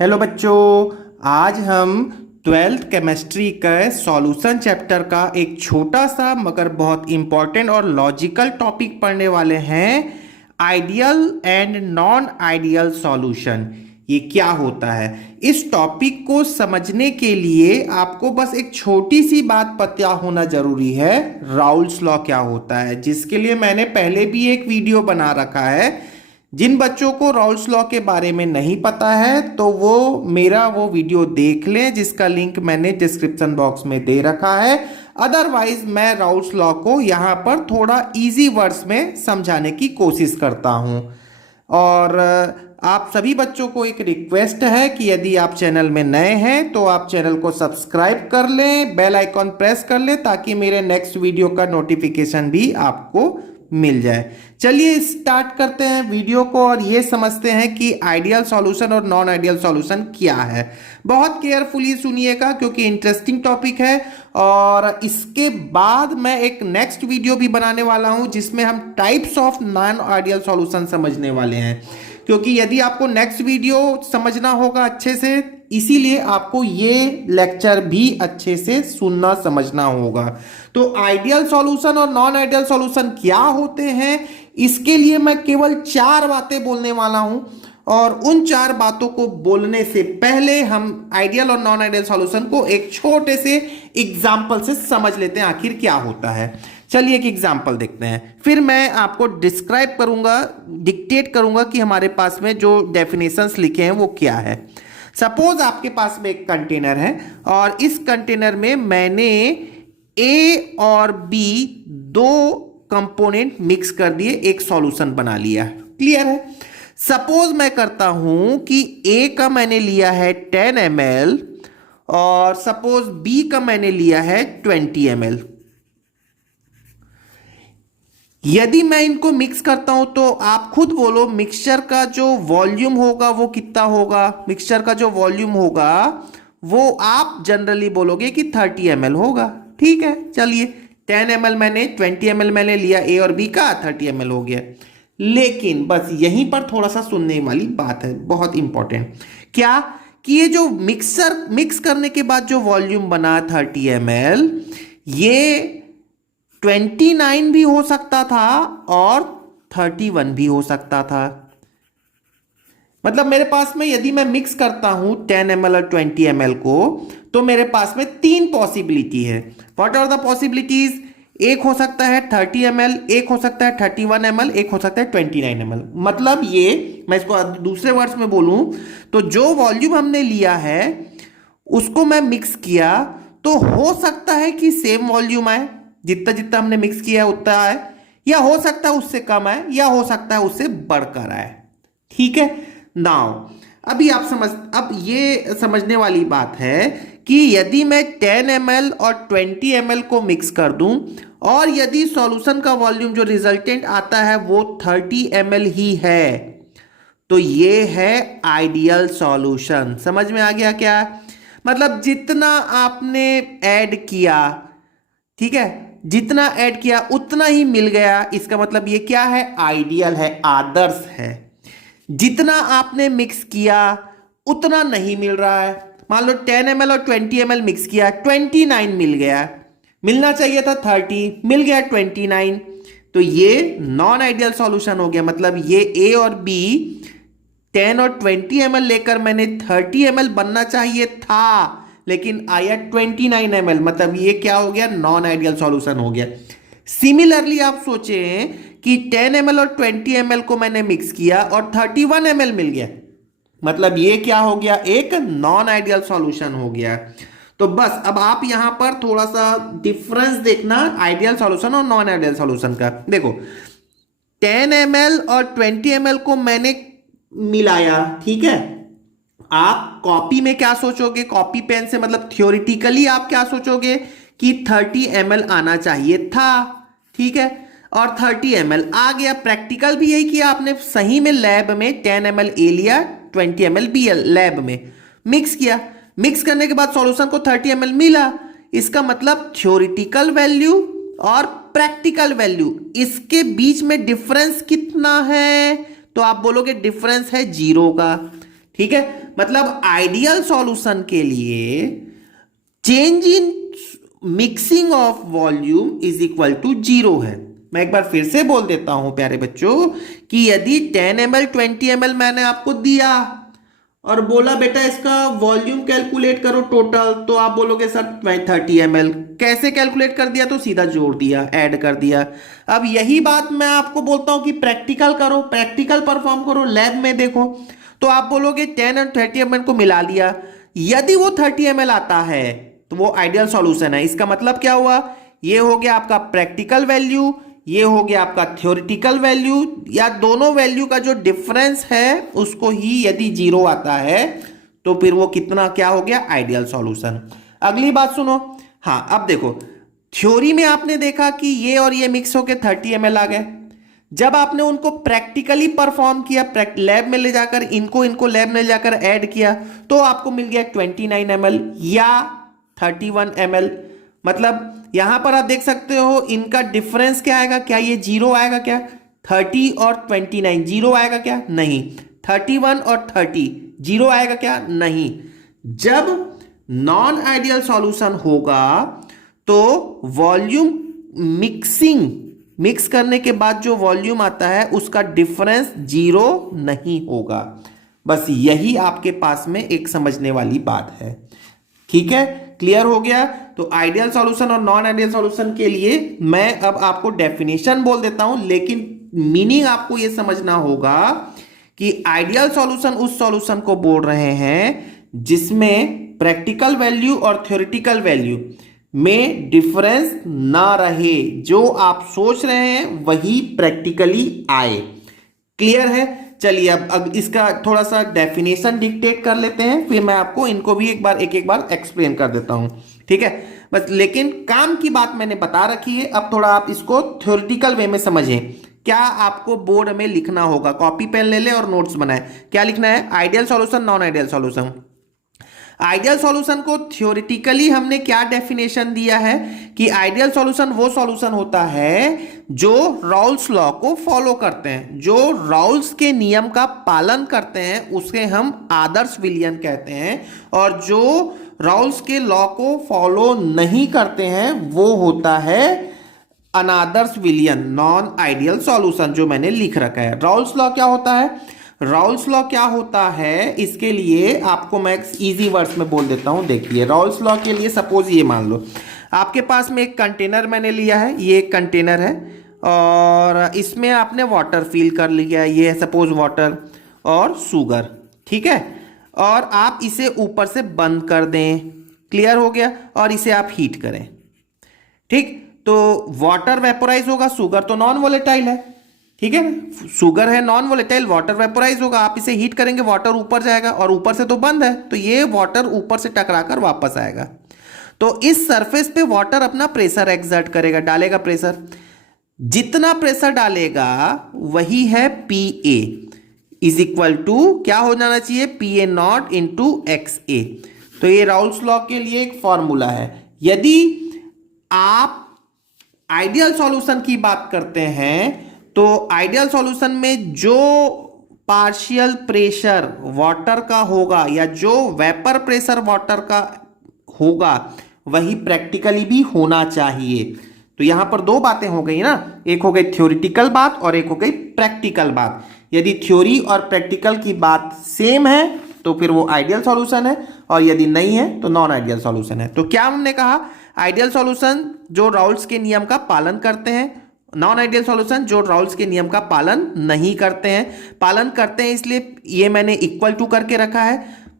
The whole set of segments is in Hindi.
हेलो बच्चों, आज हम ट्वेल्थ केमिस्ट्री का सॉल्यूशन चैप्टर का एक छोटा सा मगर बहुत इम्पोर्टेंट और लॉजिकल टॉपिक पढ़ने वाले हैं। Ideal and non ideal solution, ये क्या होता है। इस टॉपिक को समझने के लिए आपको बस एक छोटी सी बात पता होना जरूरी है, राउल्स लॉ क्या होता है, जिसके लिए मैंने पहले भी एक वीडियो बना रखा है। जिन बच्चों को राउल्स लॉ के बारे में नहीं पता है तो वो मेरा वो वीडियो देख लें, जिसका लिंक मैंने डिस्क्रिप्शन बॉक्स में दे रखा है। अदरवाइज मैं राउल्स लॉ को यहाँ पर थोड़ा इजी वर्ड्स में समझाने की कोशिश करता हूँ। और आप सभी बच्चों को एक रिक्वेस्ट है कि यदि आप चैनल में नए हैं तो आप चैनल को सब्सक्राइब कर लें, बेल आइकॉन प्रेस कर लें, ताकि मेरे नेक्स्ट वीडियो का नोटिफिकेशन भी आपको मिल जाए। चलिए स्टार्ट करते हैं वीडियो को और ये समझते हैं कि आइडियल सॉल्यूशन और नॉन आइडियल सॉल्यूशन क्या है। बहुत केयरफुली सुनिएगा क्योंकि इंटरेस्टिंग टॉपिक है। और इसके बाद मैं एक नेक्स्ट वीडियो भी बनाने वाला हूं जिसमें हम types of non ideal solution समझने वाले हैं, क्योंकि यदि आपको नेक्स्ट वीडियो समझना होगा अच्छे से, इसीलिए आपको ये लेक्चर भी अच्छे से सुनना समझना होगा। तो आइडियल सॉल्यूशन और नॉन आइडियल सॉल्यूशन क्या होते हैं, इसके लिए मैं केवल 4 बातें बोलने वाला हूं। और उन 4 बातों को बोलने से पहले हम आइडियल और नॉन आइडियल सॉल्यूशन को एक छोटे से एग्जाम्पल से समझ लेते हैं आखिर क्या होता है। चलिए एक एग्जाम्पल देखते हैं, फिर मैं आपको डिस्क्राइब करूंगा, डिक्टेट करूंगा कि हमारे पास में जो डेफिनेशंस लिखे हैं वो क्या है। सपोज आपके पास में एक कंटेनर है और इस कंटेनर में मैंने ए और बी दो कंपोनेंट मिक्स कर दिए, एक सॉल्यूशन बना लिया। क्लियर है। सपोज मैं करता हूं कि ए का मैंने लिया है 10 ml और सपोज बी का मैंने लिया है 20 ml। यदि मैं इनको मिक्स करता हूं तो आप खुद बोलो मिक्सचर का जो वॉल्यूम होगा वो कितना होगा। मिक्सचर का जो वॉल्यूम होगा वो आप जनरली बोलोगे कि 30 ml होगा। ठीक है, चलिए 10 ml मैंने 20 ml मैंने लिया ए और बी का, 30 ml हो गया। लेकिन बस यहीं पर थोड़ा सा सुनने वाली बात है, बहुत इंपॉर्टेंट। क्या कि ये जो मिक्स करने के बाद जो वॉल्यूम बना 30 ml, ये 29 भी हो सकता था और 31 भी हो सकता था। मतलब मेरे पास में यदि मैं मिक्स करता हूं 10 ml और 20 ml को, तो मेरे पास में 3 पॉसिबिलिटी है। What are the possibilities? एक हो सकता है 30 ml, एक हो सकता है 31 ml, एक हो सकता है 29 ml। मतलब ये, मैं इसको दूसरे वर्ड्स में बोलूं तो जो वॉल्यूम हमने लिया है उसको मैं मिक्स किया तो हो सकता है कि सेम वॉल्यूम आए, जितना जितना हमने मिक्स किया है उतना आए, या हो सकता है उससे कम आए, या हो सकता है उससे बढ़कर आए। ठीक है। नाउ अब ये समझने वाली बात है कि यदि मैं 10 ml और 20 ml को मिक्स कर दूं और यदि सॉल्यूशन का वॉल्यूम जो रिजल्टेंट आता है वो 30 ml ही है, तो ये है आइडियल सॉल्यूशन। समझ में आ गया क्या? मतलब जितना आपने ऐड किया, ठीक है, जितना ऐड किया उतना ही मिल गया, इसका मतलब ये क्या है? आइडियल है, आदर्श है। जितना आपने मिक्स किया उतना नहीं मिल रहा है। मान लो 10 ml और 20 ml मिक्स किया, 29 मिल गया, मिलना चाहिए था 30, मिल गया 29, तो ये नॉन आइडियल सॉल्यूशन हो गया। मतलब ये ए और बी 10 और 20 ml लेकर मैंने 30 ml बनना चाहिए था, लेकिन आया 29 ml, मतलब ये क्या हो गया? नॉन आइडियल सॉल्यूशन हो गया। सिमिलरली आप सोचें कि 10 ml और 20 ml को मैंने मिक्स किया और 31 ml मिल गया, मतलब ये क्या हो गया? एक नॉन आइडियल सॉल्यूशन हो गया। तो बस अब आप यहां पर थोड़ा सा डिफरेंस देखना आइडियल सॉल्यूशन और नॉन आइडियल सॉल्यूशन का। देखो 10 ml और 20 ml को मैंने मिलाया, ठीक है। आप कॉपी में क्या सोचोगे? कॉपी पेन से मतलब थियोरिटिकली आप क्या सोचोगे कि 30 ml आना चाहिए था, ठीक है, और 30 ml आ गया। प्रैक्टिकल भी यही किया आपने, सही में लैब में 10 ml ए लिया, 20 ml बी लैब में मिक्स किया। मिक्स करने के बाद सॉल्यूशन को 30 ml मिला। इसका मतलब थ्योरिटिकल वैल्यू और प्रैक्टिकल वैल्यू, इसके बीच में डिफरेंस कितना है? तो आप बोलोगे डिफरेंस है 0 का। ठीक है, मतलब आइडियल सॉल्यूशन के लिए change in mixing of volume is equal to 0 है। मैं एक बार फिर से बोल देता हूं प्यारे बच्चों कि यदि 10 ml 20 ml मैंने आपको दिया और बोला बेटा इसका वॉल्यूम कैलकुलेट करो टोटल, तो आप बोलोगे सर 30 ml। कैसे कैलकुलेट कर दिया? तो सीधा जोड़ दिया, ऐड कर दिया। अब यही बात मैं आपको बोलता हूं कि प्रैक्टिकल करो, प्रैक्टिकल परफॉर्म करो, लैब में देखो, तो आप बोलोगे 10 और 30 ml को मिला लिया, यदि वो 30 ml आता है तो वो आइडियल सॉल्यूशन है। इसका मतलब क्या हुआ? ये हो गया आपका प्रैक्टिकल वैल्यू, ये हो गया आपका थ्योरेटिकल वैल्यू, या दोनों वैल्यू का जो डिफरेंस है उसको ही यदि 0 आता है तो फिर वो कितना क्या हो गया? Ideal solution. अगली बात सुनो, हाँ अब देखो, थ्योरी में आपने देखा कि ये और ये मिक्स होकर 30 ml आ गए। जब आपने उनको प्रैक्टिकली परफॉर्म किया, लैब में ले जाकर इनको लैब में ले जाकर ऐड किया, तो आपको मिल गया 29 ml या 31 ml। मतलब यहां पर आप देख सकते हो इनका डिफरेंस क्या आएगा? क्या ये 0 आएगा? क्या 30 और 29 0 आएगा? क्या नहीं। 31 और 30 0 आएगा? क्या नहीं। जब नॉन आइडियल सॉल्यूशन होगा तो वॉल्यूम मिक्स करने के बाद जो वॉल्यूम आता है उसका डिफरेंस 0 नहीं होगा। बस यही आपके पास में एक समझने वाली बात है। ठीक है, क्लियर हो गया? तो आइडियल सॉल्यूशन और नॉन आइडियल सॉल्यूशन के लिए मैं अब आपको डेफिनेशन बोल देता हूं, लेकिन मीनिंग आपको यह समझना होगा कि आइडियल सॉल्यूशन उस सॉल्यूशन को बोल रहे हैं जिसमें प्रैक्टिकल वैल्यू और थ्योरेटिकल वैल्यू में डिफरेंस ना रहे, जो आप सोच रहे हैं वही प्रैक्टिकली आए। क्लियर है? चलिए अब इसका थोड़ा सा डेफिनेशन डिक्टेट कर लेते हैं, फिर मैं आपको इनको भी एक बार एक्सप्लेन कर देता हूं। ठीक है, बस लेकिन काम की बात मैंने बता रखी है, अब थोड़ा आप इसको थ्योरेटिकल वे में समझें। क्या आपको बोर्ड में लिखना होगा? कॉपी पेन ले ले और नोट्स बनाए। क्या लिखना है? Ideal solution, non ideal solution. Ideal solution को थ्योरेटिकली हमने क्या डेफिनेशन दिया है कि आइडियल सॉल्यूशन वो सॉल्यूशन होता है जो राउल्स लॉ को फॉलो करते हैं, जो राउल्स के नियम का पालन करते हैं उसे हम आदर्श विलयन कहते हैं, और जो राउल्स के लॉ को फॉलो नहीं करते हैं वो होता है अनादर्श विलयन, नॉन आइडियल सॉल्यूशन, जो मैंने लिख रखा है। राउल्स लॉ क्या होता है? राउल्स लॉ क्या होता है इसके लिए आपको मैं इजी वर्ड्स में बोल देता हूं। देखिए, राउल्स लॉ के लिए सपोज ये मान लो आपके पास में एक कंटेनर मैंने लिया है, ये एक कंटेनर है और इसमें आपने वाटर फिल कर लिया है, ये है सपोज वाटर और शुगर। ठीक है, और आप इसे ऊपर से बंद कर दें। क्लियर हो गया? और इसे आप हीट करें। ठीक, तो वाटर वेपोराइज होगा, शुगर तो नॉन वोलेटाइल है। ठीक है ना, शुगर है नॉन वोलेटाइल, वाटर वेपोराइज होगा, आप इसे हीट करेंगे, वाटर ऊपर जाएगा और ऊपर से तो बंद है तो ये वाटर ऊपर से टकराकर वापस आएगा। तो इस सरफेस पे वाटर अपना प्रेशर एक्सर्ट करेगा, डालेगा प्रेशर। जितना प्रेशर डालेगा वही है P A is equal to क्या हो जाना चाहिए? P A not into x A. तो ये राउल्स लॉ के लिए एक फॉर्मूला है। यदि आप आइडियल सॉल्यूशन की बात करते हैं तो आइडियल सॉल्यूशन में जो पार्शियल प्रेशर वाटर का होगा या जो वेपर प्रेशर वाटर का होगा वही प्रैक्टिकली भी होना चाहिए। तो यहां पर दो बातें हो गई ना, एक हो गई थ्योरेटिकल बात और एक हो गई प्रैक्टिकल बात। यदि थ्योरी और प्रैक्टिकल की बात सेम है तो फिर वो आइडियल सॉल्यूशन है, और यदि नहीं है तो नॉन आइडियल सॉल्यूशन है। तो क्या हमने कहा? आइडियल सॉल्यूशन जो राउल्स के नियम का पालन करते हैं, नॉन आइडियल सॉल्यूशन जो राउल्स के नियम का पालन नहीं करते हैं। पालन करते हैं इसलिए ये मैंने इक्वल टू करके रखा है,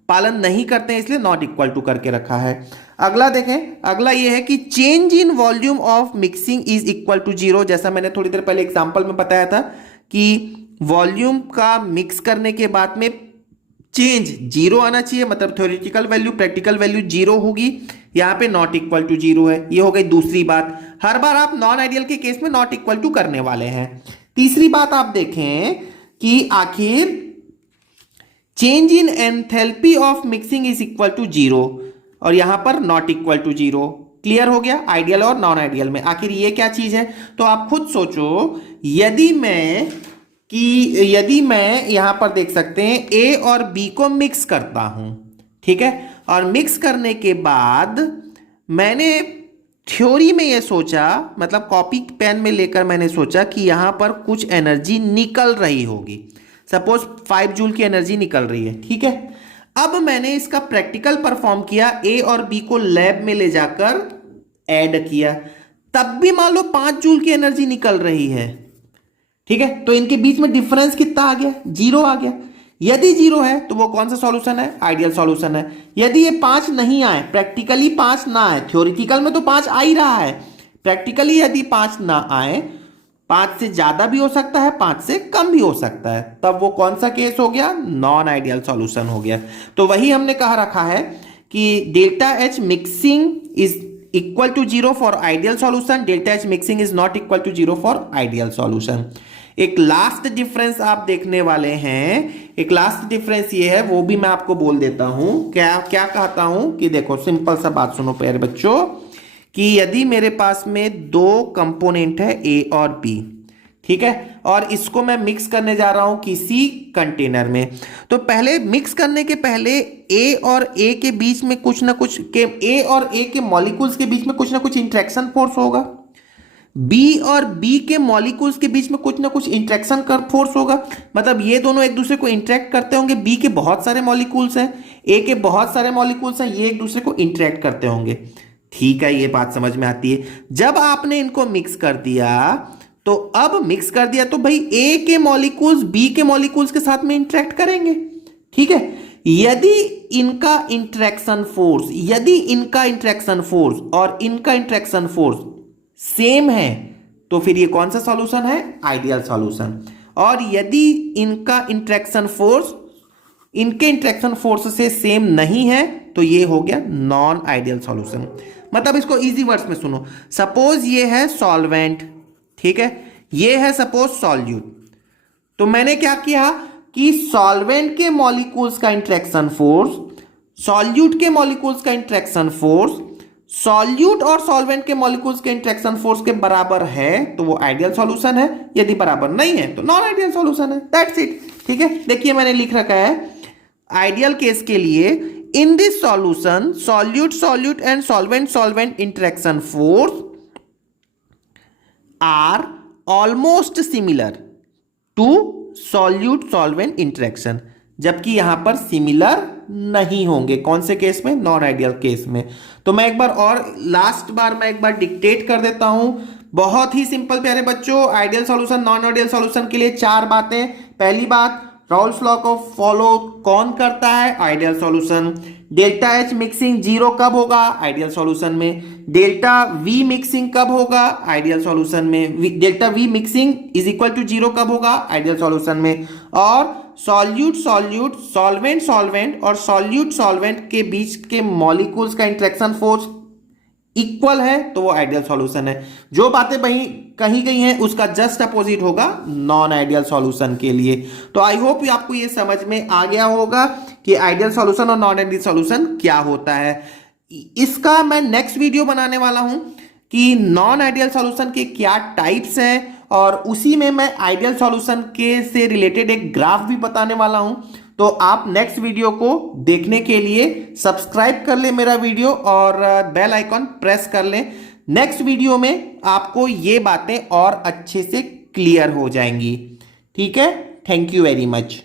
पालन नहीं करते हैं इसलिए नॉट इक्वल टू करके रखा है। अगला देखें, अगला ये है कि change in volume of mixing is equal to 0। जैसा मैंने थोड़ी देर पहले एग्जांपल में बताया था कि वॉल्यूम का मिक्स करने के बाद में चेंज 0 आना चाहिए, मतलब थ्योरेटिकल वैल्यू प्रैक्टिकल वैल्यू 0 होगी, यहां पे नॉट इक्वल टू 0 है। ये हो गई दूसरी बात। हर बार आप नॉन आइडियल के केस में नॉट इक्वल टू करने वाले हैं। तीसरी बात आप देखें कि आखिर change in enthalpy of mixing is equal to 0 और यहां पर नॉट इक्वल टू 0। क्लियर हो गया? आइडियल और नॉन आइडियल में आखिर ये क्या चीज है? तो आप खुद सोचो, यदि मैं कि यदि मैं यहां पर देख सकते हैं ए और बी को मिक्स करता हूं, ठीक है, और मिक्स करने के बाद मैंने थ्योरी में ये सोचा, मतलब कॉपी पेन में लेकर मैंने सोचा कि यहां पर कुछ एनर्जी निकल रही होगी, सपोज 5 जूल की एनर्जी निकल रही है, ठीक है। अब मैंने इसका प्रैक्टिकल परफॉर्म किया, ए और बी को लैब में ले जाकर ऐड किया, तब भी मान लो 5 जूल की एनर्जी निकल रही है, ठीक है। तो इनके बीच में डिफरेंस कितना आ गया, 0 आ गया। यदि 0 है तो वो कौन सा सॉल्यूशन है, आइडियल सॉल्यूशन है। यदि ये 5 नहीं आए, प्रैक्टिकली 5 ना आए, थ्योरेटिकल में तो 5 आ ही रहा है, प्रैक्टिकली यदि 5 ना आए, 5 से ज्यादा भी हो सकता है, 5 से कम भी हो सकता है, तब वो कौन सा केस हो गया, नॉन आइडियल सॉल्यूशन हो गया। तो वही हमने कहा रखा है कि delta H mixing is equal to 0 for ideal solution, delta H mixing is not equal to 0 for ideal solution. एक लास्ट डिफरेंस आप देखने वाले हैं, एक लास्ट डिफरेंस ये है, वो भी मैं आपको बोल देता हूं। क्या क्या कहता हूं कि देखो सिंपल सा बात सुनो प्यारे बच्चों, कि यदि मेरे पास में 2 कंपोनेंट है ए और बी, ठीक है, और इसको मैं मिक्स करने जा रहा हूं किसी कंटेनर में, तो पहले मिक्स करने के पहले ए और ए के बीच में कुछ ना कुछ ए और ए के मॉलिक्यूल्स के बीच में कुछ ना कुछ इंट्रैक्शन फोर्स होगा, बी और बी के मॉलिक्यूल्स के बीच में कुछ ना कुछ इंट्रैक्शन कर फोर्स होगा, मतलब ये दोनों एक दूसरे को इंटरेक्ट करते होंगे, बी के बहुत सारे मॉलिक्यूल्स हैं, ए के बहुत सारे मॉलिक्यूल्स हैं, ये एक दूसरे को इंटरेक्ट करते होंगे, ठीक है, ये बात समझ में आती है। जब आपने इनको मिक्स कर दिया, तो अब मिक्स कर दिया तो भाई ए के मॉलिक्यूल्स बी के मॉलिक्यूल्स के साथ में इंटरेक्ट करेंगे, ठीक है। यदि इनका इंटरेक्शन फोर्स, यदि इनका इंटरेक्शन फोर्स और इनका इंटरेक्शन फोर्स सेम है, तो फिर ये कौन सा सॉल्यूशन है, आइडियल सॉल्यूशन। और यदि इनका इंटरेक्शन फोर्स इनके इंटरेक्शन फोर्स से सेम नहीं है, तो ये हो गया नॉन आइडियल सॉल्यूशन। मतलब इसको इजी वर्ड्स में सुनो, सपोज ये है सॉल्वेंट, ठीक है, ये है सपोज सॉल्यूट, तो मैंने क्या किया कि सॉल्वेंट के मॉलिक्यूल्स का इंटरेक्शन फोर्स, सॉल्यूट के मॉलिक्यूल्स का इंटरेक्शन फोर्स, सॉल्यूट और सॉल्वेंट के मॉलिक्यूल्स के इंटरेक्शन फोर्स के बराबर है, तो वो आइडियल सॉल्यूशन है, यदि बराबर नहीं है तो नॉन आइडियल सॉल्यूशन है, दैट्स इट, ठीक है। देखिए मैंने लिख रखा है आइडियल केस के लिए, in this solution solute solute and solvent solvent interaction force are almost similar to solute solvent interaction, जबकि यहां पर सिमिलर नहीं होंगे, कौन से केस में, नॉन आइडियल केस में। तो मैं एक बार और लास्ट बार मैं एक बार डिक्टेट कर देता हूं, बहुत ही सिंपल प्यारे बच्चों, ideal solution non ideal solution के लिए 4 बातें। पहली बात, रॉल्स लॉ को फॉलो कौन करता है, ideal solution. Delta H mixing 0 कब होगा, आइडियल सॉल्यूशन में। डेल्टा वी मिक्सिंग कब होगा, आइडियल सॉल्यूशन में। Delta V mixing is equal to 0 कब होगा, आइडियल सॉल्यूशन में। और सॉल्यूट सॉल्यूट, सॉल्वेंट सॉल्वेंट और सॉल्यूट सॉल्वेंट के बीच के मॉलिक्यूल्स का इंटरेक्शन फोर्स इक्वल है, तो वो आइडियल सॉल्यूशन है। जो बातें कही गई हैं उसका जस्ट अपोजिट होगा नॉन आइडियल सॉल्यूशन के लिए। तो आई होप आपको ये समझ में आ गया होगा कि आइडियल सॉल्यूशन और नॉन आइडियल सॉल्यूशन क्या होता है। इसका मैं नेक्स्ट वीडियो बनाने वाला हूं कि नॉन आइडियल सॉल्यूशन के क्या टाइप्स हैं, और उसी में मैं आइडियल सॉल्यूशन के से रिलेटेड एक ग्राफ भी बताने वाला हूं। तो आप नेक्स्ट वीडियो को देखने के लिए सब्सक्राइब कर ले मेरा वीडियो और बेल आइकॉन प्रेस कर लें। नेक्स्ट वीडियो में आपको ये बातें और अच्छे से क्लियर हो जाएंगी, ठीक है। Thank you very much.